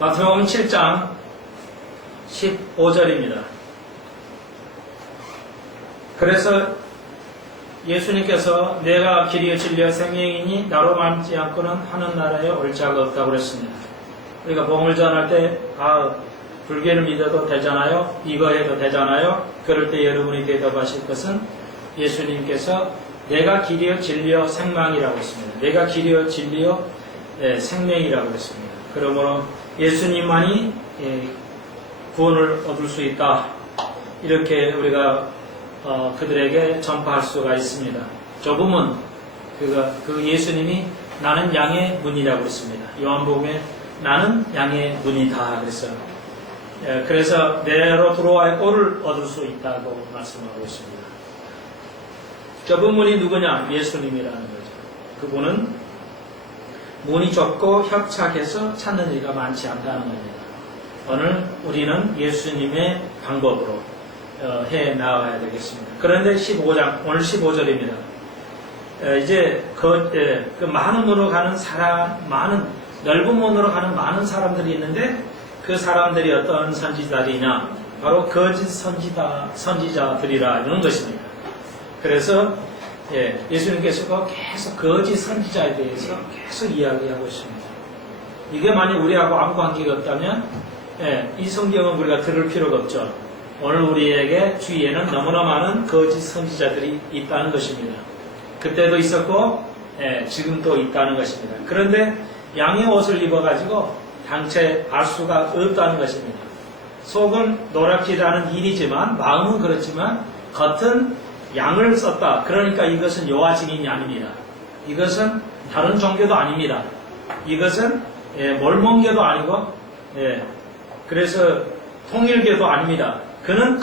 마태복음 7장 15절입니다. 그래서 예수님께서 내가 길이요 진리요 생명이니 나로 말지 않고는 하는 나라에 올 자가 없다고 그랬습니다. 우리가 복음을 전할 때 불교를 믿어도 되잖아요. 이거 해도 되잖아요. 그럴 때 여러분이 대답하실 것은 예수님께서 내가 길이요 진리요 생명이라고 했습니다. 내가 길이요 진리요 생명이라고 했습니다. 그러므로 예수님만이 구원을 얻을 수 있다. 이렇게 우리가 그들에게 전파할 수가 있습니다. 좁음은 그 예수님이 나는 양의 문이라고 했습니다. 요한복음에 나는 양의 문이다 그랬어요. 그래서 내로 들어와야 꼴을 얻을 수 있다고 말씀하고 있습니다. 좁은 문이 누구냐? 예수님이라는 거죠. 그분은 문이 좁고 협착해서 찾는 이가 많지 않다는 겁니다. 오늘 우리는 예수님의 방법으로 해 나가야 되겠습니다. 그런데 15장, 오늘 15절입니다. 이제 그 많은 문으로 가는 넓은 문으로 가는 많은 사람들이 있는데 그 사람들이 어떤 선지자들이냐? 바로 거짓 선지자들이라 이런 것입니다. 그래서 예수님께서 계속 거짓 선지자에 대해서 계속 이야기하고 있습니다. 이게 만약 우리하고 아무 관계가 없다면 이 성경은 우리가 들을 필요가 없죠. 오늘 우리에게 주위에는 너무나 많은 거짓 선지자들이 있다는 것입니다. 그때도 있었고 지금도 있다는 것입니다. 그런데 양의 옷을 입어가지고 당체 알 수가 없다는 것입니다. 속은 노랗기라는 일이지만 마음은 그렇지만 겉은 양을 썼다. 그러니까 이것은 여호와 증인이 아닙니다. 이것은 다른 종교도 아닙니다. 이것은 몰몬교도 아니고 그래서 통일교도 아닙니다. 그는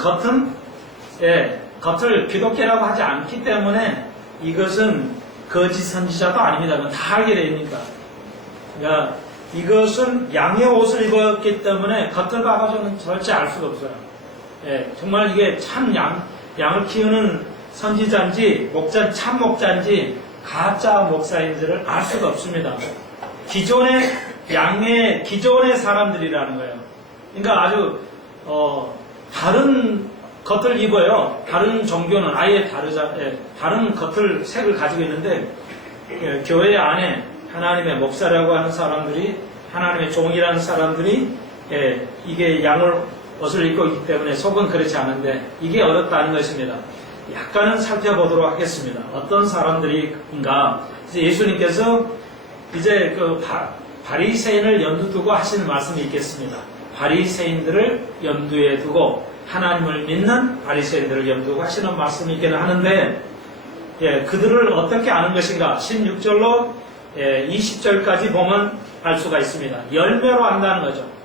겉을 기독교라고 하지 않기 때문에 이것은 거짓 선지자도 아닙니다. 그건 다 알게 됩니다. 그러니까 이것은 양의 옷을 입었기 때문에 겉을 봐가지고는 절대 알 수가 없어요. 정말 이게 참 양을 키우는 선지자인지 참 목자인지 가짜 목사인지를 알 수가 없습니다. 기존의 사람들이라는 거예요. 그러니까 아주 다른 겉을 입어요. 다른 종교는 아예 다른 겉을 색을 가지고 있는데 교회 안에 하나님의 목사라고 하는 사람들이 하나님의 종이라는 사람들이 이게 양을 옷을 입고 있기 때문에 속은 그렇지 않은데 이게 어렵다는 것입니다. 약간은 살펴보도록 하겠습니다. 어떤 사람들인가? 이제 예수님께서 이제 그 바리새인을 염두 두고 하시는 말씀이 있겠습니다. 바리새인들을 염두에 두고 하나님을 믿는 바리새인들을 염두에 두고 하시는 말씀이 있기는 하는데 그들을 어떻게 아는 것인가? 16절로 20절까지 보면 알 수가 있습니다. 열매로 안다는 거죠.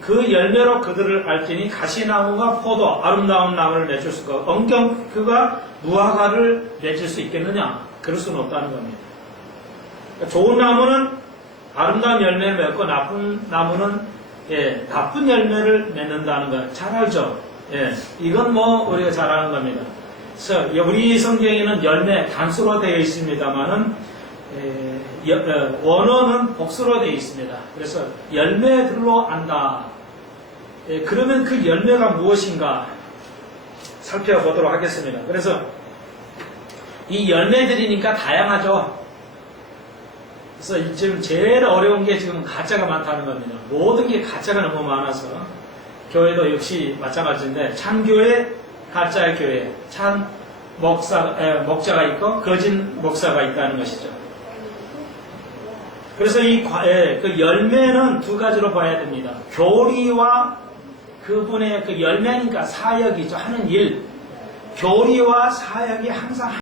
그 열매로 그들을 알지니 가시나무가 포도 아름다운 나무를 맺을 수가 엉겅퀴가 무화과를 맺을 수 있겠느냐? 그럴 수는 없다는 겁니다. 좋은 나무는 아름다운 열매를 맺고 나쁜 나무는 나쁜 열매를 맺는다는 거 잘 알죠? 이건 우리가 잘 아는 겁니다. 그래서 우리 성경에는 열매 단수로 되어 있습니다만은 원어는 복수로 되어 있습니다. 그래서 열매들로 안다. 그러면 그 열매가 무엇인가 살펴보도록 하겠습니다. 그래서 이 열매들이니까 다양하죠. 그래서 지금 제일 어려운 게 지금 가짜가 많다는 겁니다. 모든 게 가짜가 너무 많아서 교회도 역시 마찬가지인데 참교회, 가짜 교회, 참 목자가 있고 거짓 목사가 있다는 것이죠. 그래서 그 열매는 두 가지로 봐야 됩니다. 교리와 그분의 그 열매니까 사역이죠. 하는 일. 교리와 사역이 항상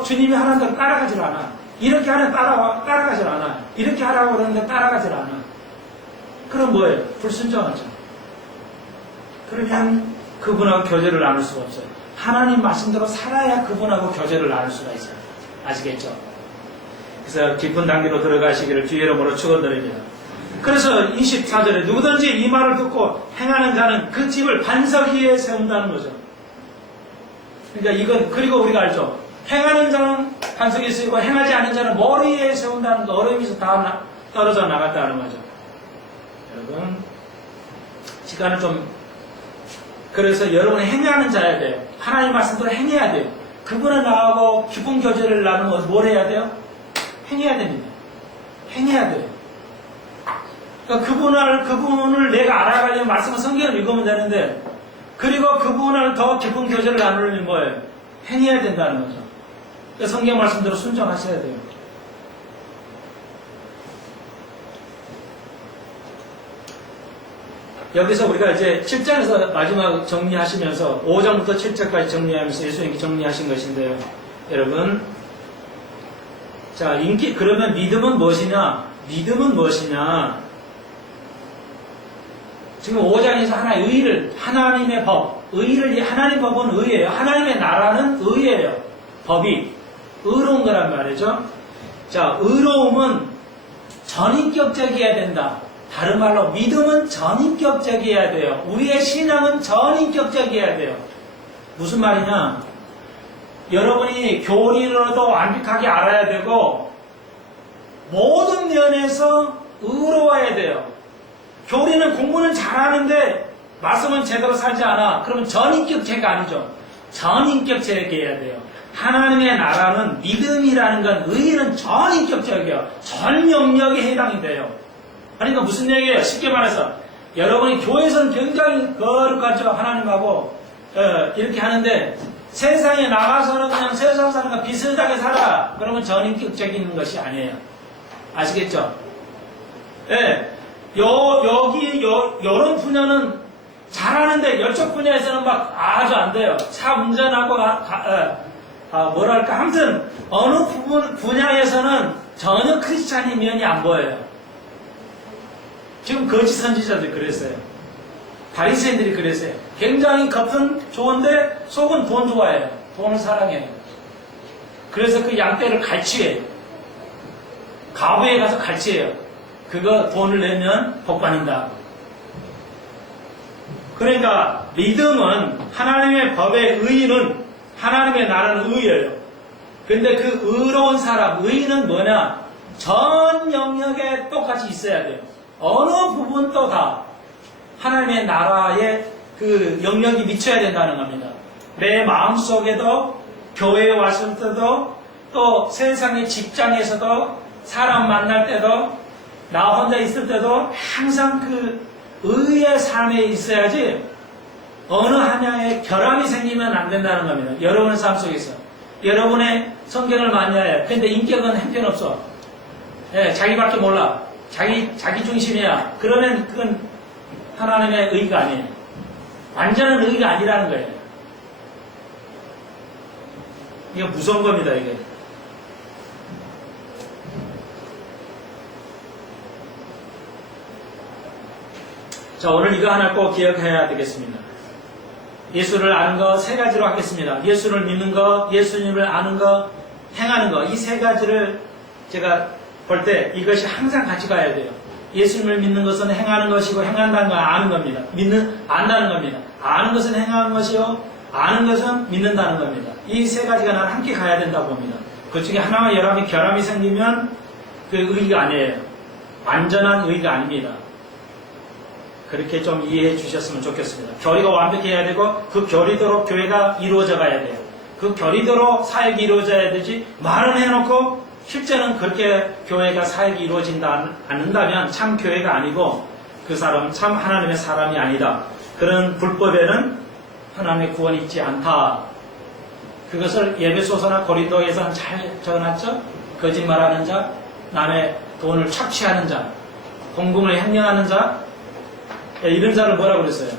그리고 주님이 하는 대로 따라가질 않아. 이렇게 하면 따라가질 않아. 이렇게 하라고 그러는데 따라가질 않아. 그럼 뭐예요? 불순종하죠. 그러면 그분하고 교제를 나눌 수가 없어요. 하나님 말씀대로 살아야 그분하고 교제를 나눌 수가 있어요. 아시겠죠? 그래서 깊은 단계로 들어가시기를 주의 이름으로 축원드립니다. 그래서 24절에 누구든지 이 말을 듣고 행하는 자는 그 집을 반석 위에 세운다는 거죠. 그러니까 이건 그리고 우리가 알죠. 행하는 자는 반석 위에 세우고 행하지 않는 자는 머리 위에 세운다는 거 어려움에서 다 떨어져 나갔다는 거죠. 여러분 시간을 좀 그래서 여러분이 행하는 자야 돼요. 하나님 말씀대로 행해야 돼요. 그분을 나하고 기쁜 교제를 나누면 뭘 해야 돼요? 행해야 됩니다. 행해야 돼요. 그러니까 그분을 내가 알아가려면 말씀은 성경을 읽으면 되는데 그리고 그분을 더 깊은 교제를 나누려면 뭐예요? 행해야 된다는 거죠. 그러니까 성경 말씀대로 순종하셔야 돼요. 여기서 우리가 이제 7장에서 마지막 정리하시면서 5장부터 7장까지 정리하면서 예수님이 정리하신 것인데요. 여러분, 자, 그러면 믿음은 무엇이냐? 믿음은 무엇이냐? 지금 5장에서 하나님의 법, 하나님 법은 의예요. 하나님의 나라는 의예요. 법이. 의로운 거란 말이죠. 자, 의로움은 전인격적이어야 된다. 다른 말로 믿음은 전인격적이어야 돼요. 우리의 신앙은 전인격적이어야 돼요. 무슨 말이냐? 여러분이 교리로도 완벽하게 알아야 되고 모든 면에서 의로워야 돼요. 교리는 공부는 잘하는데 말씀은 제대로 살지 않아. 그러면 전인격체가 아니죠. 전인격체해야 돼요. 하나님의 나라는 믿음이라는 건 의는 전인격적이에요. 전 영역에 해당이 돼요. 그러니까 무슨 얘기예요? 쉽게 말해서 여러분이 교회에서는 굉장히 거룩하죠. 하나님하고 이렇게 하는데 세상에 나가서는 그냥 세상 사람과 비슷하게 살아. 그러면 전인격적인 것이 아니에요. 아시겠죠? 예. 요런 분야는 잘하는데 열쪽 분야에서는 막 아주 안 돼요. 차 운전하고 뭐랄까 아무튼 어느 분야에서는 전혀 크리스찬의 면이 안 보여요. 지금 거짓 선지자들이 그랬어요. 바리새인들이 그랬어요. 굉장히 겉은 좋은데 속은 돈 좋아해요. 돈을 사랑해요. 그래서 그 양떼를 갈취해요. 가부에 가서 갈취해요. 그거 돈을 내면 복 받는다. 그러니까 믿음은 하나님의 법의 의는 하나님의 나라는 의예요. 근데 그 의로운 사람, 의는 뭐냐? 전 영역에 똑같이 있어야 돼요. 어느 부분도 다 하나님의 나라에 그 영역이 미쳐야 된다는 겁니다. 내 마음속에도 교회에 왔을 때도 또 세상의 직장에서도 사람 만날 때도 나 혼자 있을 때도 항상 그 의의 삶에 있어야지 어느 하나에 결함이 생기면 안 된다는 겁니다. 여러분의 삶 속에서. 여러분의 성경을 많이 해요. 근데 인격은 형편없어. 예, 자기밖에 몰라. 자기 중심이야. 그러면 그건 하나님의 의가 아니에요. 완전한 의가 아니라는 거예요. 이게 무서운 겁니다, 이게. 자, 오늘 이거 하나 꼭 기억해야 되겠습니다. 예수를 아는 거 세 가지로 하겠습니다. 예수를 믿는 거, 예수님을 아는 거, 행하는 거. 이 세 가지를 제가 볼 때 이것이 항상 같이 가야 돼요. 예수님을 믿는 것은 행하는 것이고 행한다는 건 아는 겁니다. 안다는 겁니다. 아는 것은 행하는 것이요. 아는 것은 믿는다는 겁니다. 이 세 가지가 나는 함께 가야 된다고 봅니다. 그 중에 하나와 결함이 생기면 그 의가 아니에요. 완전한 의가 아닙니다. 그렇게 좀 이해해 주셨으면 좋겠습니다. 교리가 완벽해야 되고 그 교리대로 교회가 이루어져 가야 돼요. 그 교리대로 사역이 이루어져야 되지 말은 해놓고 실제는 그렇게 교회가 사역이 이루어진다 않는다면 참 교회가 아니고 그 사람은 참 하나님의 사람이 아니다. 그런 불법에는 하나님의 구원이 있지 않다. 그것을 에베소서나 고린도에서는 잘 적어놨죠. 거짓말하는 자, 남의 돈을 착취하는 자, 공금을 횡령하는 자, 이런 자를 뭐라고 그랬어요?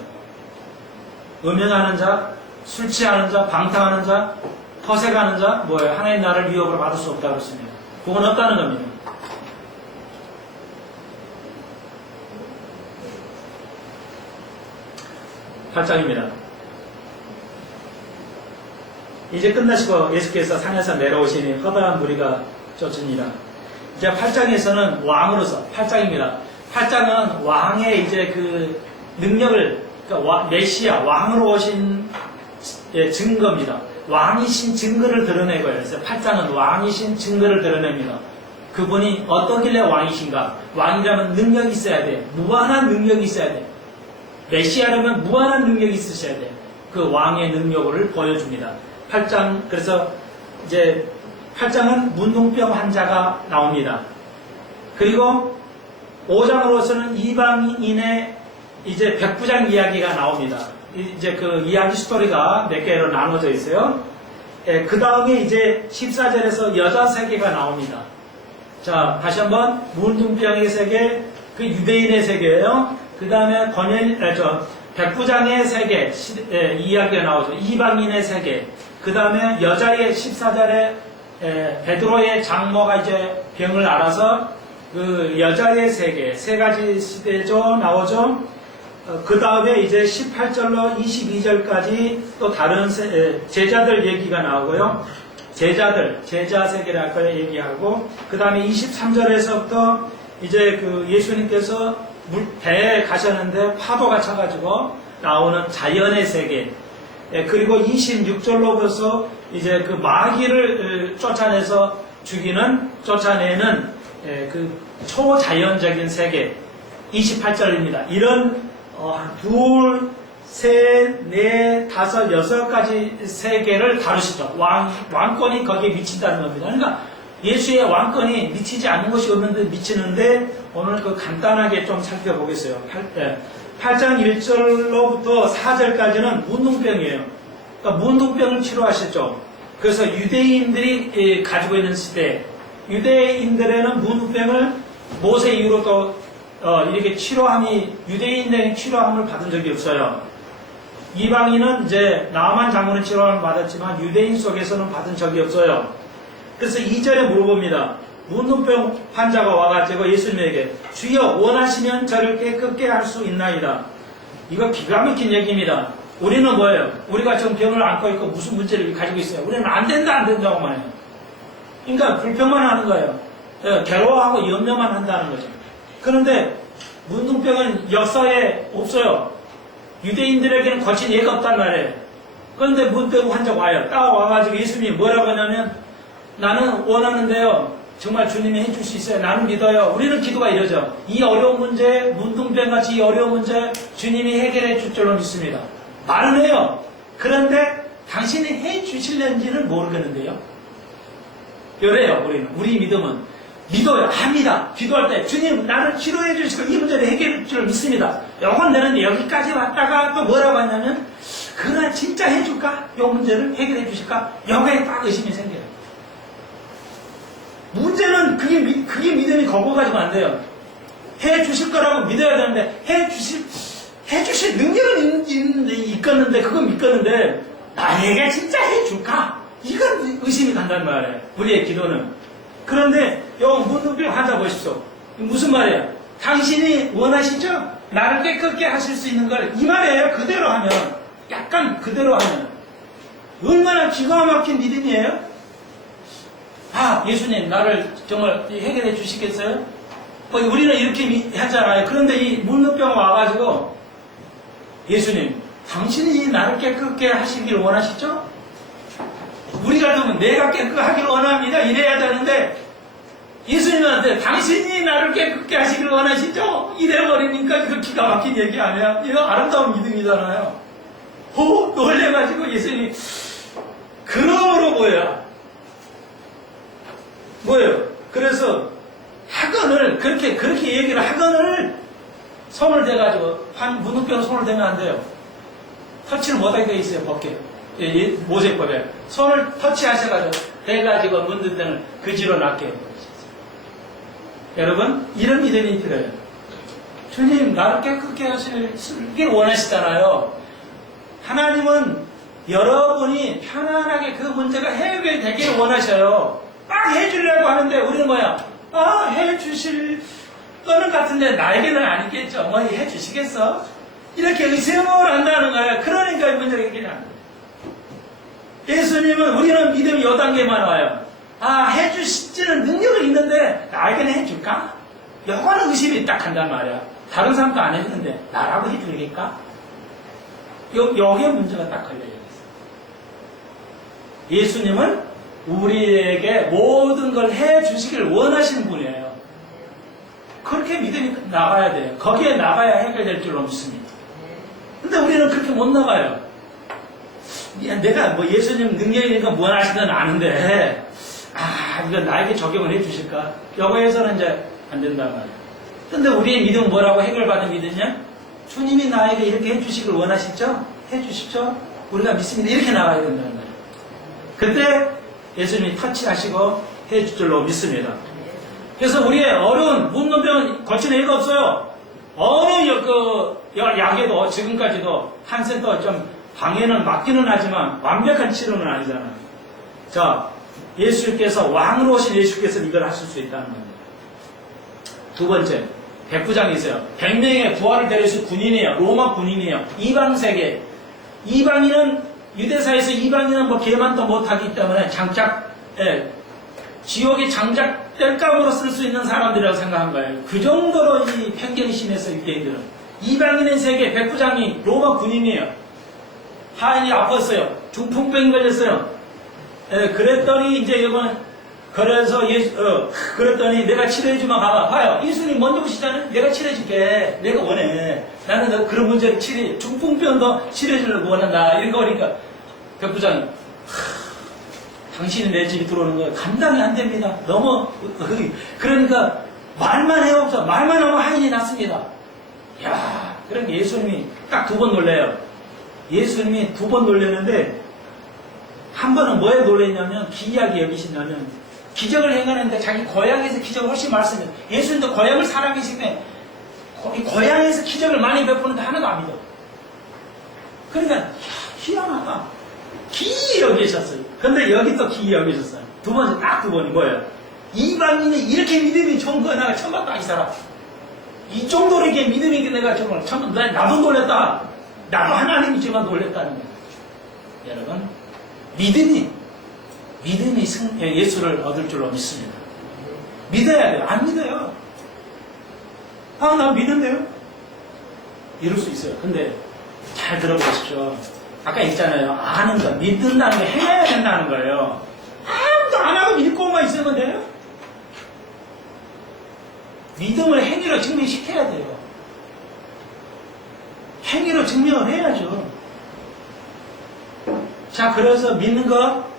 음행하는 자, 술 취하는 자, 방탕하는 자, 허세가는 자, 뭐예요? 하나님 나라를 위협으로 받을 수 없다고 그랬습니다. 그건 없다는 겁니다. 팔장입니다. 이제 끝나시고 예수께서 산에서 내려오시니 허다한 무리가 쫓으니라. 이제 8장에서는 왕으로서 8장입니다. 8장은 왕의 이제 그 능력을 그러니까 메시아 왕으로 오신 증거입니다. 왕이신 증거를 드러내고요. 그래서 8장은 왕이신 증거를 드러냅니다. 그분이 어떠길래 왕이신가? 왕이라면 능력이 있어야 돼. 무한한 능력이 있어야 돼. 메시아라면 무한한 능력이 있으셔야 돼. 그 왕의 능력을 보여줍니다. 8장 그래서 이제 8장은 문둥병 환자가 나옵니다. 그리고 5장으로서는 이방인의 이제 백부장 이야기가 나옵니다. 이제 그 이야기 스토리가 몇 개로 나눠져 있어요. 그 다음에 이제 14절에서 여자 세계가 나옵니다. 자, 다시 한번 문둥병의 세계, 그 유대인의 세계예요. 그 다음에 백부장의 세계 이야기가 나오죠. 이방인의 세계. 그 다음에 여자의 14절에 베드로의 장모가 이제 병을 앓아서 그 여자의 세계 세 가지 시대죠 나오죠. 그 다음에 이제 18절로 22절까지 또 다른 제자들 얘기가 나오고요. 제자 세계랄까 얘기하고 그 다음에 23절에서부터 이제 그 예수님께서 배에 가셨는데 파도가 쳐가지고 나오는 자연의 세계. 그리고 26절로부터 이제 그 마귀를 쫓아내서 쫓아내는 그 초자연적인 세계 28절입니다. 이런 둘, 셋, 넷, 다섯, 여섯 가지 세계를 다루시죠. 왕권이 거기에 미친다는 겁니다. 그러니까 예수의 왕권이 미치지 않는 것이 없는데 미치는데 오늘 그 간단하게 좀 살펴보겠어요. 8장 1절로부터 4절까지는 문둥병이에요. 그러니까 문둥병을 치료하셨죠. 그래서 유대인들이 가지고 있는 시대, 유대인들에는 문둥병을 모세 이후로 또 이렇게 유대인들이 치료함을 받은 적이 없어요. 이방인은 이제 나만 장군의 치료함을 받았지만 유대인 속에서는 받은 적이 없어요. 그래서 2절에 물어봅니다. 문둥병 환자가 와가지고 예수님에게 주여 원하시면 저를 깨끗게 할 수 있나이다. 이거 기가 막힌 얘기입니다. 우리는 뭐예요? 우리가 지금 병을 안고 있고 무슨 문제를 가지고 있어요. 우리는 안 된다고만 해요. 그러니까 불평만 하는 거예요. 괴로워하고 염려만 한다는 거죠. 그런데 문둥병은 역사에 없어요. 유대인들에게는 거친 예가 없단 말이에요. 그런데 문둥병 환자가 와요. 딱 와가지고 예수님이 뭐라고 하냐면 나는 원하는데요. 정말 주님이 해줄 수 있어요. 나는 믿어요. 우리는 기도가 이러죠. 이 어려운 문제, 문둥병같이 이 어려운 문제 주님이 해결해 줄 줄로 믿습니다. 말은 해요. 그런데 당신이 해 주실는지는 모르겠는데요. 이래요. 우리 믿음은. 믿어요. 합니다. 기도할 때 주님 나를 치료해 주시고 이 문제를 해결해 줄 줄 믿습니다. 요건 나는 여기까지 왔다가 또 뭐라고 하냐면 그날 진짜 해줄까? 요 문제를 해결해 주실까? 여기에 딱 의심이 생겨요. 문제는 그게 믿음이 걷고 가지면 안 돼요. 해 주실 거라고 믿어야 되는데 해 주실 능력은 있겠는데 그건 믿겠는데 나에게 진짜 해 줄까? 이건 의심이 간단 말이에요. 우리의 기도는. 그런데 요 문둥병 환자 보십시오. 무슨 말이에요? 당신이 원하시죠? 나를 깨끗게 하실 수 있는 걸 이 말이에요. 그대로 하면 약간 그대로 하면 얼마나 기가 막힌 믿음이에요? 아, 예수님, 나를 정말 해결해 주시겠어요? 우리는 이렇게 하잖아요. 그런데 이 문둥병 와가지고, 예수님, 당신이 나를 깨끗게 하시길 원하시죠? 우리 같으면 내가 깨끗하길 원합니다. 이래야 되는데, 예수님한테 당신이 나를 깨끗게 하시길 원하시죠? 이래버리니까 이거 기가 막힌 얘기 아니야? 이거 아름다운 믿음이잖아요. 놀래가지고 예수님이, 그러므로 뭐예요? 그래서 학원을 그렇게 얘기를 하건을 손을 대가지고 문둥병 손을 대면 안 돼요. 터치를 못하게 돼 있어요. 법계 모세법에 손을 터치하셔가지고 대가지고 문둥병을 그지로 낫게 해버리셨어요. 여러분 이런 믿음이 필요해요. 주님 나를 깨끗게 하시길 원하시잖아요. 하나님은 여러분이 편안하게 그 문제가 해결되기를 원하셔요. 막 해주려고 하는데 우리는 뭐야? 해주실 거는 같은데 나에게는 아니겠죠. 뭐 해주시겠어? 이렇게 의심을 한다는 거예요. 그러니까 이 문제가 해결이 안 돼요. 예수님은 우리는 믿음이 요 단계만 와요. 해주시지는 능력은 있는데 나에게는 해줄까? 요거는 의심이 딱 한단 말이야. 다른 사람도 안 해주는데 나라고 해줄까? 여기에 문제가 딱 걸려있어요. 예수님은 우리에게 모든 걸 해주시길 원하시는 분이에요. 그렇게 믿음이 나가야 돼요. 거기에 나가야 해결될 줄로 믿습니다. 근데 우리는 그렇게 못 나가요. 내가 뭐 예수님 능력이니까 뭐 하시든 아는데 이거 나에게 적용을 해주실까? 여기에서는 이제 안 된단 말이에요. 근데 우리의 믿음은 뭐라고 해결받은 믿음이냐? 주님이 나에게 이렇게 해주시길 원하시죠? 해주십시오. 우리가 믿습니다. 이렇게 나가야 된다는 거예요. 그때 예수님이 터치하시고 해줄 줄로 믿습니다. 그래서 우리의 어려운 문문병은 거친 애가 없어요. 어느 약에도 지금까지도 한 센터 좀 방해는 맞기는 하지만 완벽한 치료는 아니잖아요. 자, 예수께서 왕으로 오신 예수께서 이걸 하실 수 있다는 겁니다. 두 번째, 백부장이 있어요. 100명의 부활을 데려줄 군인이에요. 로마 군인이에요. 이방 세계. 이방인은 유대사에서 이방인은 뭐 개만도 못하기 때문에 지옥에 장작 뗄감으로 쓸 수 있는 사람들이라고 생각한 거예요. 그 정도로 이 편견이 심해서 유대인들은. 이방인의 세계 백부장이 로마 군인이에요. 하인이 아팠어요. 중풍병이 걸렸어요. 그랬더니 이제 이번 그래서 그랬더니 내가 치료해주면 봐요. 예수님 먼저 오시잖아요. 내가 치료해줄게. 내가 원해. 나는 그런 문제를 중풍병도 치료해주려고 원한다. 이런 거니까 백부장이 당신이 내 집에 들어오는 거 감당이 안 됩니다. 너무 그러니까 말만 해옵소. 말만 하면 하인이 났습니다. 야, 그러니까 예수님이 딱 2번 놀래요. 예수님이 2번 놀랬는데 한 번은 뭐에 놀랬냐면 기이하게 여기시냐면 기적을 행하는데 자기 고향에서 기적을 훨씬 많습니다. 예수님도 고향을 사랑하시기 때문에 고향에서 기적을 많이 베푸는데 하나도 안 믿어. 그러니까 희한하다. 기이 여기셨어요. 근데 여기 또 기이 여기셨어요. 2번째 딱 2번이 뭐예요? 이방인이 이렇게 믿음이 좋은 거 내가 처음 봤다 이 사람. 이 정도로 이렇게 믿음이 내가 정말 처음 나도 놀랬다. 나도 하나님이지만 놀랬다는 거예요. 여러분 믿음이 예수를 얻을 줄로 믿습니다. 믿어야 돼요. 안 믿어요. 나 믿는데요? 이럴 수 있어요. 근데 잘 들어보십시오. 아까 있잖아요. 아는 거, 믿는다는 게 행해야 된다는 거예요. 아무도 안 하고 믿고만 있으면 돼요? 믿음을 행위로 증명시켜야 돼요. 행위로 증명을 해야죠. 자, 그래서 믿는 거,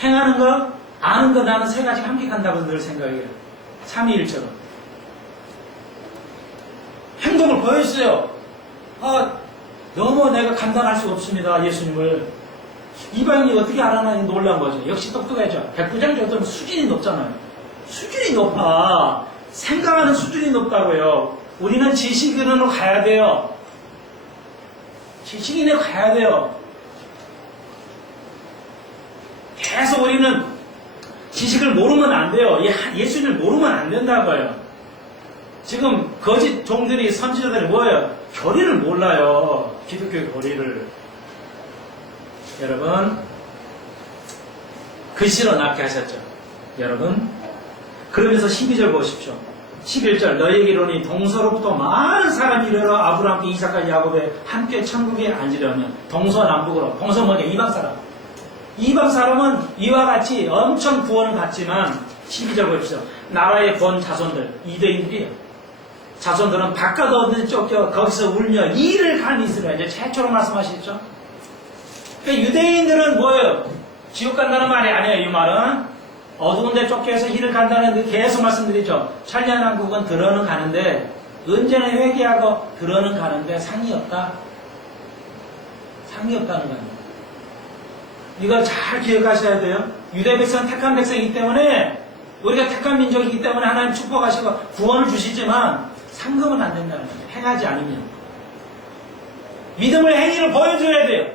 행하는 거, 아는 거 나는 3가지 함께 간다고 늘 생각해요. 삼위일처럼. 행동을 보여주세요. 너무 내가 감당할 수가 없습니다. 예수님을. 이방인이 어떻게 알아나 놀란 거죠. 역시 똑똑하죠. 백부장 정도는 수준이 높잖아요. 수준이 높아. 생각하는 수준이 높다고요. 우리는 지식인으로 가야 돼요. 지식인으로 가야 돼요. 계속 우리는 지식을 모르면 안 돼요. 예수님을 모르면 안 된다고요. 지금 거짓 종들이 선지자들이 뭐예요? 교리를 몰라요. 기독교의 교리를. 여러분 글씨로 낫게 하셨죠. 여러분 그러면서 12절 보십시오. 11절 너희에게로니 동서로부터 많은 사람이 이르러 아브라함께 이삭과 야곱에 함께 천국에 앉으려면 동서남북으로 동서 뭐냐 이방 사람. 이방 사람은 이와 같이 엄청 구원을 받지만 12절 보십시오. 나라의 본 자손들 유대인들이에요. 자손들은 바깥 어딘 쫓겨 거기서 울며 이를 간 이스라엘. 이제 최초로 말씀하시죠. 그러니까 유대인들은 뭐예요? 지옥 간다는 말이 아니에요. 이 말은 어두운 데 쫓겨서 이를 간다는 데 계속 말씀드리죠. 천년왕국은 들어는 가는데 언제나 회개하고 들어는 가는데 상이 없다. 상이 없다는 겁니다. 이걸 잘 기억하셔야 돼요. 유대 백성은 택한 백성이기 때문에 우리가 택한 민족이기 때문에 하나님 축복하시고 구원을 주시지만 상금은 안 된다는 거예요. 행하지 않으면. 믿음의 행위를 보여줘야 돼요.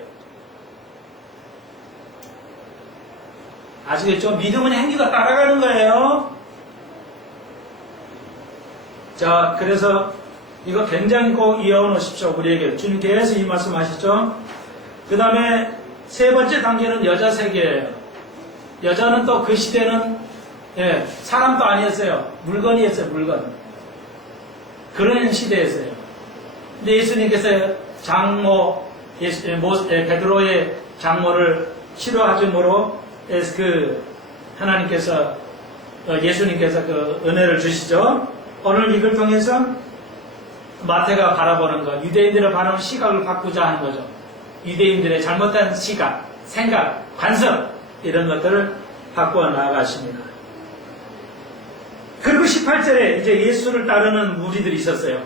아시겠죠? 믿음은 행위가 따라가는 거예요. 자, 그래서 이거 굉장히 꼭 이어놓으십시오. 우리에게. 주님 계속 이 말씀 하시죠. 그 다음에 세 번째 단계는 여자 세계예요. 여자는 또 그 시대는 사람도 아니었어요. 물건이었어요. 물건. 그런 시대였어요. 근데 예수님께서 장모, 베드로의 장모를 싫어하줌으로 하나님께서 예수님께서 그 은혜를 주시죠. 오늘 이걸 통해서 마태가 바라보는 것, 유대인들의 바라보는 시각을 바꾸자 하는 거죠. 유대인들의 잘못된 시각, 생각, 관습 이런 것들을 바꾸어 나아가십니다. 그리고 18절에 이제 예수를 따르는 무리들이 있었어요.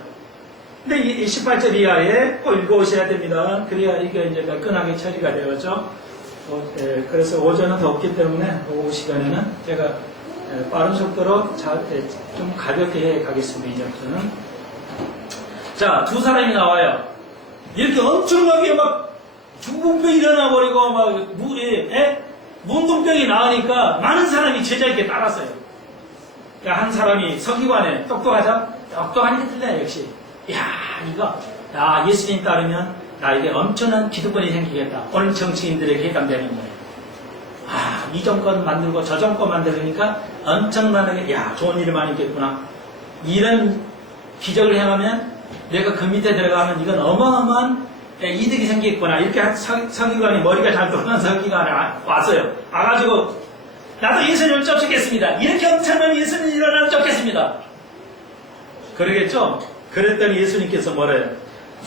근데 이 18절 이하에 꼭 읽어오셔야 됩니다. 그래야 이게 이제 매끈하게 처리가 되었죠. 그래서 오전은 덥기 때문에 오후 시간에는 제가 빠른 속도로 좀 가볍게 해 가겠습니다. 이제부터는. 자, 두 사람이 나와요. 이렇게 엄청나게 막 중풍병이 일어나버리고 막 문둥병이 나으니까 많은 사람이 제자에게 따랐어요. 한 사람이 서기관에 똑똑하죠? 똑똑하니까 틀려요, 역시. 예수님 따르면 나에게 엄청난 기득권이 생기겠다. 오늘 정치인들에게 해당되는 거예요. 이 정권 만들고 저 정권 만들으니까 엄청나게, 좋은 일이 많이 있겠구나. 이런 기적을 행하면 내가 그 밑에 들어가면 이건 어마어마한 이득이 생기겠구나. 이렇게 서기관이 머리가 잘 돌아간 서기관이 왔어요. 와가지고, 나도 예수님을 쫓겠습니다. 이렇게 엄청난 예수님이 일어나면 쫓겠습니다. 그러겠죠? 그랬더니 예수님께서 뭐래요?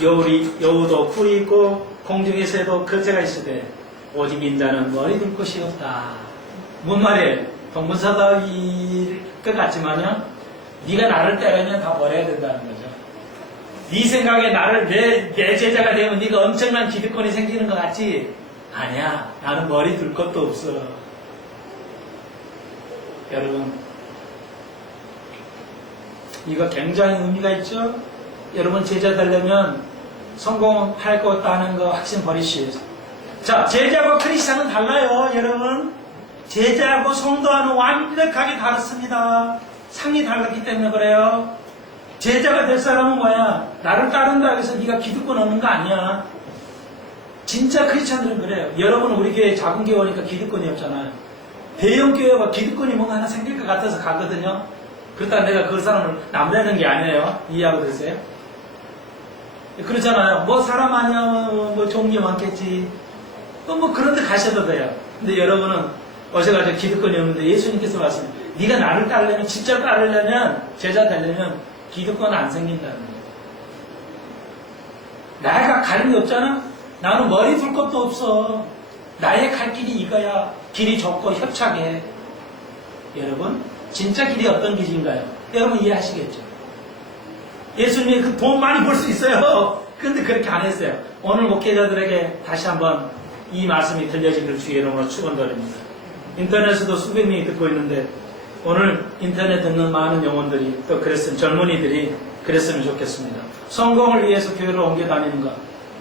여우도 뿔이 있고 공중의 새도 거체가 있으되 오직 인자는 머리 둘 곳이 없다. 뭔 말이에요? 동문서답일 것 같지만요, 네가 나를 따르면 다 버려야 된다는 거죠. 네 생각에 내 제자가 되면 네가 엄청난 기득권이 생기는 것 같지? 아니야. 나는 머리 둘 것도 없어. 여러분, 이거 굉장히 의미가 있죠? 여러분 제자 되려면 성공할 것 없다는 거 확신 버리시오. 자, 제자하고 크리스찬은 달라요, 여러분. 제자하고 성도와는 완벽하게 다릅니다. 상이 달랐기 때문에 그래요. 제자가 될 사람은 뭐야? 나를 따른다 해서 네가 기득권 없는 거 아니야. 진짜 크리스찬들은 그래요. 여러분은 우리 교회 작은 교회 오니까 기득권이 없잖아요. 대형 교회가 기득권이 뭔가 하나 생길 것 같아서 가거든요. 그렇다고 내가 그 사람을 남자는 게 아니에요. 이해하고 계세요? 그렇잖아요. 뭐 사람 아니야, 뭐 좋은 게 많겠지. 뭐 그런 데 가셔도 돼요. 근데 여러분은 오셔가지고 기득권이 없는데 예수님께서 말씀해, 네가 나를 따르려면, 진짜 따르려면, 제자 되려면 기득권 안 생긴다는 거예요. 나이가 가는 게 없잖아? 나는 머리 둘 것도 없어. 나의 갈 길이 이거야. 길이 좁고 협착해. 여러분, 진짜 길이 어떤 길인가요? 여러분 이해하시겠죠? 예수님이 그 돈 많이 벌 수 있어요. 그런데 그렇게 안 했어요. 오늘 목회자들에게 다시 한번 이 말씀이 들려지기를 주의 이름으로 축원드립니다. 인터넷에도 수백 명이 듣고 있는데 오늘 인터넷 듣는 많은 영혼들이 또 그랬으면, 젊은이들이 그랬으면 좋겠습니다. 성공을 위해서 교회를 옮겨 다니는 것,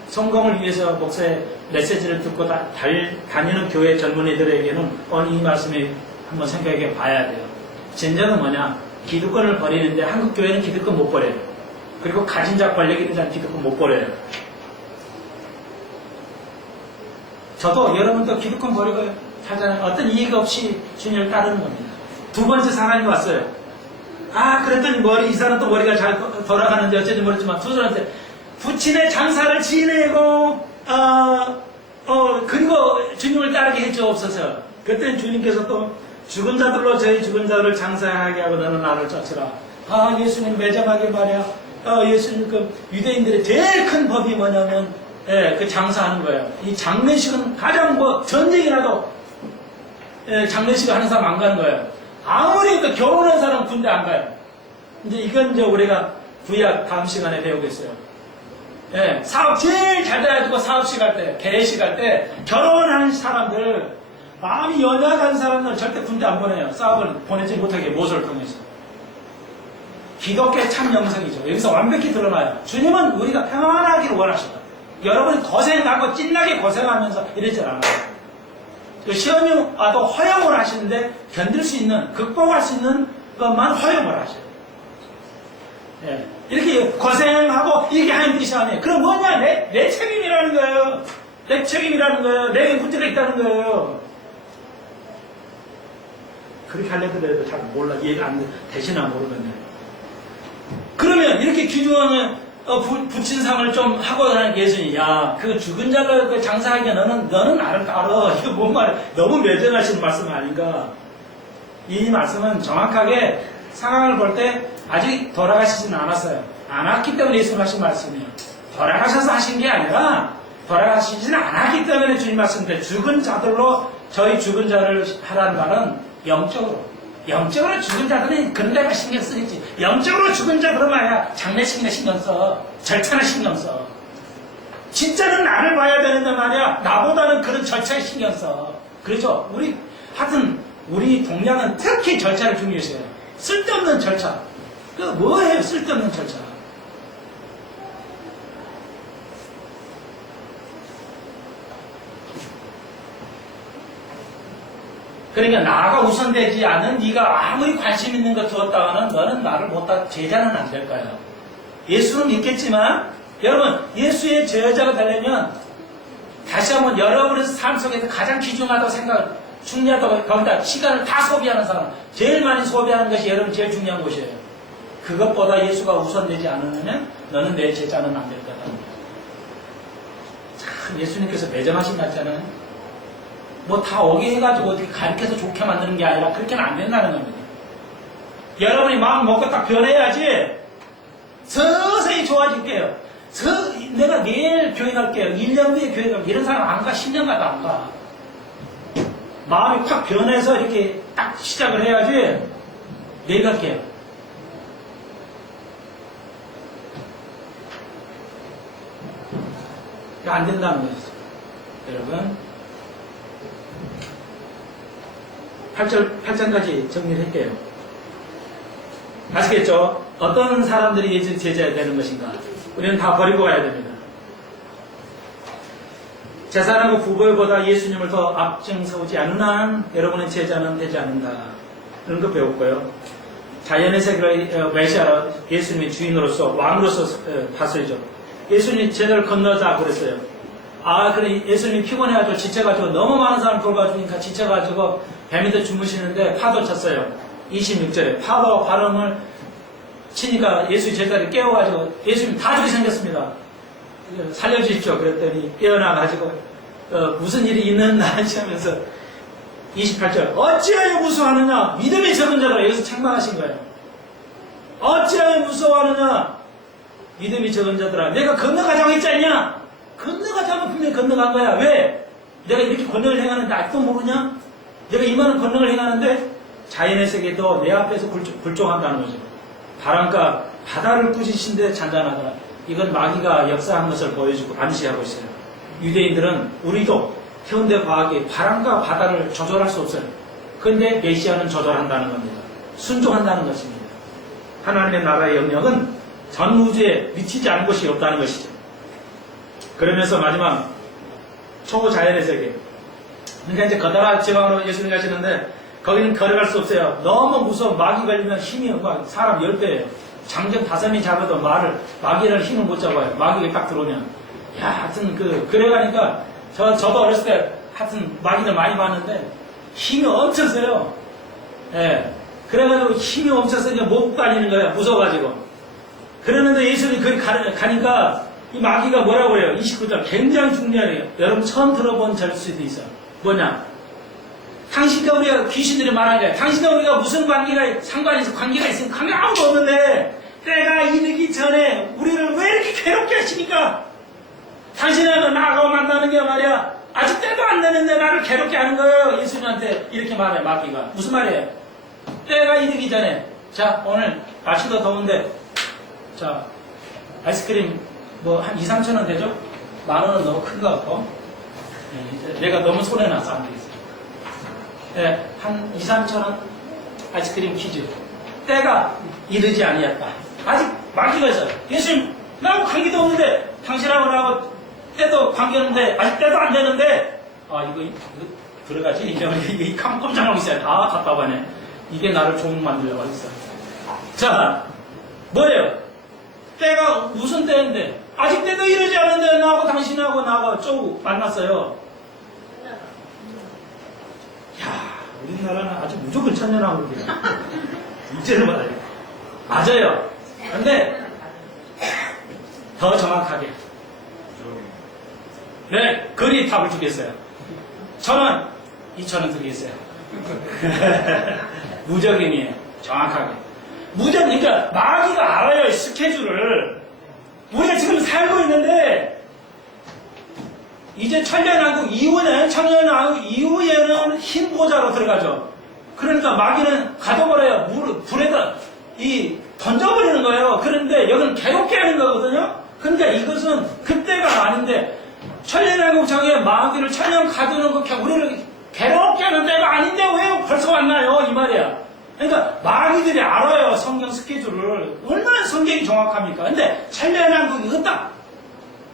성공을 위해서 목사의 메시지를 듣고 다니는 교회 젊은이들에게는 오늘 이 말씀이 한번 생각해 봐야 돼요. 진정은 뭐냐? 기득권을 버리는데 한국 교회는 기득권 못 버려요. 그리고 가진 자, 권력 있는 자는 기득권 못 버려요. 저도 여러분도 기득권 버리고 하잖아요. 어떤 이익 없이 주님을 따르는 겁니다. 두 번째 사람이 왔어요. 그랬더니 이 사람 또 머리가 잘 돌아가는데 어쩐지 모르지만 두 사람한테 부친의 장사를 지내고 그리고 주님을 따르게 해주옵소서. 그때 주님께서 또 죽은 자들로 저희 죽은 자를 장사하게 하고 너는 나를 쫓으라. 예수님 매장하게 말이야. 예수님 그 유대인들의 제일 큰 법이 뭐냐면 그 장사하는 거예요. 이 장례식은 가장 전쟁이 나도 장례식을 하는 사람 안 가는 거예요. 아무리 그 결혼한 사람 군대 안 가요. 이건 이제 우리가 구약 다음 시간에 배우겠어요. 사업 제일 잘 돼가지고 사업식 할 때, 개회식 할 때 결혼한 사람들, 마음이 연약한 사람들 절대 군대 안 보내요. 사업을 보내지 못하게 모습을 통해서. 기독교의 참 영성이죠. 여기서 완벽히 드러나요. 주님은 우리가 평안하기를 원하시다. 여러분이 고생하고 찐나게 고생하면서 이러지 않아요. 시험이 와도 허용을 하시는데 견딜 수 있는, 극복할 수 있는 것만 허용을 하셔요. 예. 이렇게 고생하고 이게 하나님 뜻이 아니에요. 그럼 뭐냐? 내 책임이라는 거예요. 내 책임이라는 거예요. 내게 문제가 있다는 거예요. 그렇게 하려고 해도 잘 몰라. 이해가 안 돼. 대신은 모르겠네. 그러면 이렇게 귀중한 붙인 상을 좀 하고 나는 예수님, 야, 그 죽은 자를 장사하기에 너는 나를 따라. 이거 뭔 말이야. 너무 매정하신 말씀 아닌가. 이 말씀은 정확하게 상황을 볼 때 아직 돌아가시지는 않았어요. 안 왔기 때문에 예수님 하신 말씀이에요. 돌아가셔서 하신 게 아니라 돌아가시지는 않았기 때문에 주님 말씀인데 죽은 자들로 저희 죽은 자를 하라는 말은 영적으로 죽은 자들은 그런 데가 신경 쓰겠지. 영적으로 죽은 자 그러면 아니야. 장례식이나 신경 써. 절차나 신경 써. 진짜는 나를 봐야 되는데 말이야. 나보다는 그런 절차에 신경 써. 그렇죠? 우리 동양은 특히 절차를 중요시해요. 쓸데없는 절차. 그 뭐예요? 쓸데없는 절차. 그러니까 나가 우선되지 않은 네가 아무리 관심 있는 거 두었다가는 너는 나를 못다 제자는 안 될 거예요. 예수는 믿겠지만 여러분 예수의 제자가 되려면 다시 한번 여러분의 삶 속에서 가장 귀중하다고 중요하다고 거기다 시간을 다 소비하는 사람 제일 많이 소비하는 것이 여러분 제일 중요한 것이에요. 그것보다 예수가 우선되지 않으면 너는 내 제자는 안 될 거다. 참 예수님께서 매정하신 것 같잖아요. 뭐 다 오게 해가지고 어떻게 가르쳐서 좋게 만드는 게 아니라 그렇게는 안 된다는 겁니다. 여러분이 마음 먹고 딱 변해야지 서서히 좋아질게요. 내가 내일 교회 갈게요. 1년 후에 교회 갈게요. 이런 사람 안 가. 10년 가도 안 가. 마음이 확 변해서 이렇게 딱 시작을 해야지 내일 갈게요. 안 된다는 거죠. 여러분 8장까지 정리를 할게요. 아시겠죠? 어떤 사람들이 예수 제자가 되는 것인가? 우리는 다 버리고 가야 됩니다. 재산하고 부벌보다 예수님을 더 앞장서지 않는 한 여러분의 제자는 되지 않는다. 이런 거 배웠고요. 자연의 세계를 메시아로 예수님의 주인으로서 왕으로서 다스리죠. 예수님 제자를 건너자 그랬어요. 그래 예수님이 피곤해가지고 지쳐가지고 너무 많은 사람 돌봐주니까 지쳐가지고 배 밑에 주무시는데 파도 쳤어요. 26절에 파도 바람을 치니까 예수 제자를 깨워가지고 예수님 다 죽게 생겼습니다. 살려주십시오. 그랬더니 깨어나가지고 무슨 일이 있는가 하면서 28절 어찌하여 무서워하느냐 믿음이 적은 자라 여기서 책망하신 거예요. 어찌하여 무서워하느냐 믿음이 적은 자들아 내가 건너가자고 했지 않냐. 건너가자면 분명히 건너간 거야. 왜? 내가 이렇게 권능을 행하는데 아직도 모르냐? 내가 이만한 권능을 행하는데 자연의 세계도 내 앞에서 굴종한다는 거죠. 바람과 바다를 꾸짖으신데 잔잔하더라. 이건 마귀가 역사한 것을 보여주고 암시하고 있어요. 유대인들은 우리도 현대 과학이 바람과 바다를 조절할 수 없어요. 그런데 메시아는 조절한다는 겁니다. 순종한다는 것입니다. 하나님의 나라의 영역은 전 우주에 미치지 않은 곳이 없다는 것이죠. 그러면서 마지막 초자연의 세계. 그러니까 이제 거다라 지방으로 예수님 가시는데 거기는 걸어갈 수 없어요. 너무 무서워. 마귀 걸리면 힘이 사람 10배예요. 장정 5명 잡아도 마귀를 힘을 못 잡아요. 마귀가 딱 들어오면. 하여튼 그래가니까 저도 어렸을 때 하여튼 마귀를 많이 봤는데 힘이 엄청 세요. 예. 그래가지고 힘이 엄청 세니까 못 다니는 거예요. 무서워가지고. 그러는데 예수님이 거기 가니까 이 마귀가 뭐라고 그래요? 29절 굉장히 중요해요. 여러분 처음 들어본 절 수도 있어요. 뭐냐? 당신과 우리가 귀신들이 말하는 거예요. 당신과 우리가 무슨 상관이 있어? 관계가 있으면 관계가 아무도 없는데 때가 이르기 전에 우리를 왜 이렇게 괴롭게 하시니까 당신하고 나하고 만나는 게 말이야. 아직 때도 안 되는데 나를 괴롭게 하는 거예요. 예수님한테 이렇게 말해요. 마귀가. 무슨 말이에요? 때가 이르기 전에 자 오늘 날씨도 더운데 자 아이스크림 뭐 한 2, 3천 원 되죠? 10,000원은 너무 큰 것 같고 내가 너무 손해나서 안 되겠어요. 네, 한 2, 3천 원 아이스크림 퀴즈. 때가 이르지 아니었다. 아직 마귀가 있어요. 예수님 나하고 관계도 없는데 당신하고 나하고 때도 관계 없는데 아직 때도 안 되는데 이거 들어가지? 이게 깜짝 놀고 있어요. 다 답답하네. 이게 나를 종목 만들려고 했어. 자, 뭐예요? 때가 무슨 때인데? 아직 때도 이러지 않은데 나하고 당신하고 나하고 쪼우 만났어요. 야, 우리나라는 아주 무조건 천년왕국이야. 이제는 말이에요. 맞아요. 근데 더 정확하게. 네, 그리 답을 주겠어요. 저는 2,000원 드리겠어요. 무적인이에요. 정확하게. 그러니까 마귀가 알아요, 스케줄을. 우리가 지금 살고 있는데, 이제 천년왕국 이후에는 흰 보좌로 들어가죠. 그러니까 마귀는 가둬버려요. 불에다, 던져버리는 거예요. 그런데 여기는 괴롭게 하는 거거든요. 그러니까 이것은 그때가 아닌데, 천년왕국 정에 마귀를 천년 가두는 거, 우리를 괴롭게 하는 때가 아닌데 왜 벌써 왔나요? 이 말이야. 그러니까 마귀들이 알아요. 성경 스케줄을. 얼마나 성경이 정확합니까? 근데 천년왕국이 없다.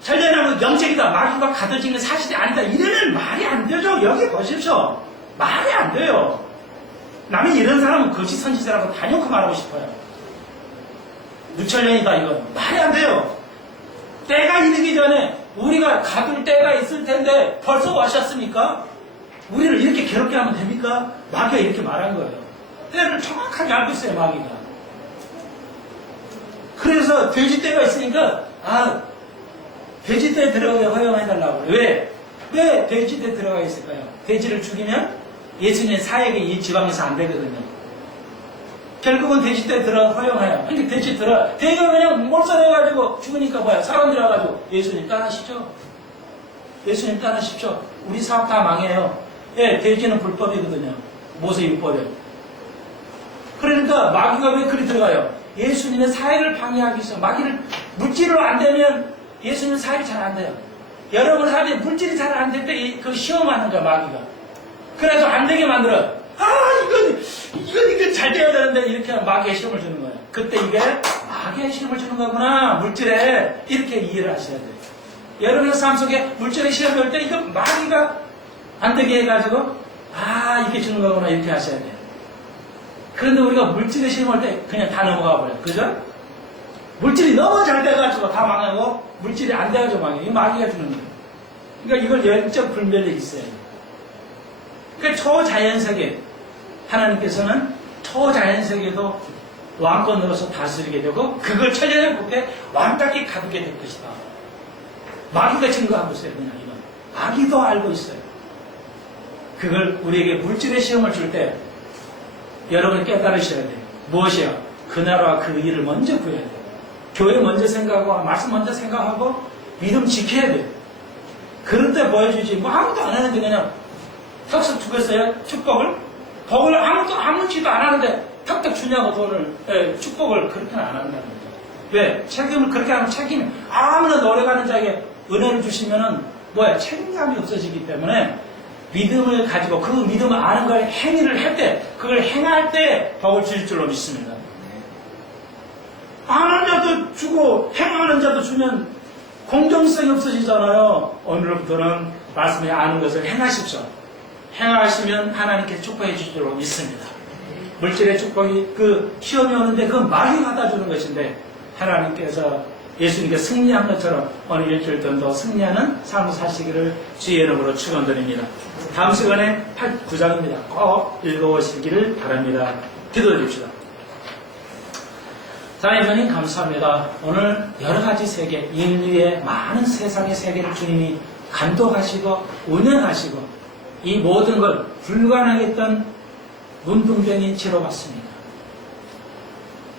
천년왕국 영적이다. 마귀가 가둬진 게 사실이 아니다. 이러면 말이 안 되죠. 여기 보십시오. 말이 안 돼요. 나는 이런 사람은 거짓 선지자라고 단연코 말하고 싶어요. 무천년이다 이건. 말이 안 돼요. 때가 이르기 전에 우리가 가둘 때가 있을 텐데 벌써 와셨습니까? 우리를 이렇게 괴롭게 하면 됩니까? 마귀가 이렇게 말한 거예요. 때를 정확하게 알고 있어요, 마귀가. 그래서 돼지 때가 있으니까, 돼지 때 들어가게 허용해달라고. 왜 돼지 때 들어가 있을까요? 돼지를 죽이면 예수님의 사역이 이 지방에서 안 되거든요. 결국은 돼지 때 허용해요. 그러니까 돼지가 그냥 몰살해가지고 죽으니까 뭐야? 사람들이 와가지고 예수님 따르시죠? 예수님 따르십시오. 우리 사업 다 망해요. 예, 돼지는 불법이거든요. 모세 율법이요. 그러니까 마귀가 왜 그리 들어가요? 예수님의 사역을 방해하기 위해서 물질로 안 되면 예수님 사역이 잘 안 돼요. 여러분 사업에 물질이 잘 안 될 때 그 시험하는 거야, 마귀가. 그래서 안 되게 만들어. 이건 잘 돼야 되는데 이렇게 하면 마귀의 시험을 주는 거예요. 그때 이게 마귀의 시험을 주는 거구나. 물질에 이렇게 이해를 하셔야 돼요. 여러분의 삶 속에 물질의 시험이 올 때 이거 마귀가 안 되게 해가지고 이게 주는 거구나 이렇게 하셔야 돼요. 그런데 우리가 물질의 시험을 올 때 그냥 다 넘어가 버려요. 그죠? 물질이 너무 잘 돼가지고 다 망하고 물질이 안 돼가지고 망해요. 이거 마귀가 주는 거예요. 그러니까 이걸 영적 분별력이 있어야 돼요. 그러니까 초자연세계 하나님께서는 초자연세계도 왕권으로서 다스리게 되고 그걸 천년왕국에 완벽히 가두게 될 것이다. 마귀가 증거하고 있어요. 그냥 이건. 마귀도 알고 있어요. 그걸 우리에게 물질의 시험을 줄 때 여러분이 깨달으셔야 돼요. 무엇이야? 그 나라와 그 일을 먼저 구해야 돼요. 교회 먼저 생각하고 말씀 먼저 생각하고 믿음 지켜야 돼요. 그럴 때 보여주지 아무도 안 하는데 그냥 턱석 주겠어요? 축복을? 복을 아무지도 안 하는데 턱턱 주냐고 돈을 축복을 그렇게는 안 한다는 거죠. 왜? 책임을 그렇게 하면 책임이 아무나 노력하는 자에게 은혜를 주시면은 책임감이 없어지기 때문에 믿음을 가지고 그 믿음을 아는 걸 행위를 할 때 그걸 행할 때 복을 주실 줄로 믿습니다. 아는 자도 주고 행하는 자도 주면 공정성이 없어지잖아요. 오늘부터는 말씀에 아는 것을 행하십시오. 행하시면 하나님께 축복해 주실 줄로 믿습니다. 물질의 축복이 그 시험이 오는데 그건 마귀가 갖다 주는 것인데 하나님께서 예수님께 승리한 것처럼 오늘 일주일도 승리하는 삶을 사시기를 주의 이름으로 축원드립니다. 다음 시간에 9장입니다. 꼭 읽어오시기를 바랍니다. 기도해 줍시다. 하나님 감사합니다. 오늘 여러 가지 세계, 인류의 많은 세상의 세계를 주님이 감독하시고 운영하시고 이 모든 걸 불가능했던 문둥병이 치러왔습니다.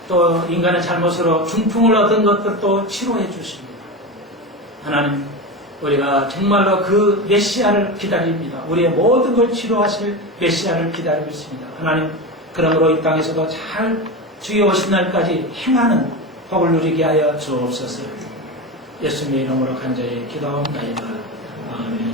또 인간의 잘못으로 중풍을 얻은 것들도 치료해 주십니다. 하나님, 우리가 정말로 그 메시아를 기다립니다. 우리의 모든 걸 치료하실 메시아를 기다리고 있습니다. 하나님, 그러므로 이 땅에서도 잘 주의 오신 날까지 행하는 복을 누리게 하여 주옵소서. 예수님의 이름으로 간절히 기도하옵나이다. 아멘.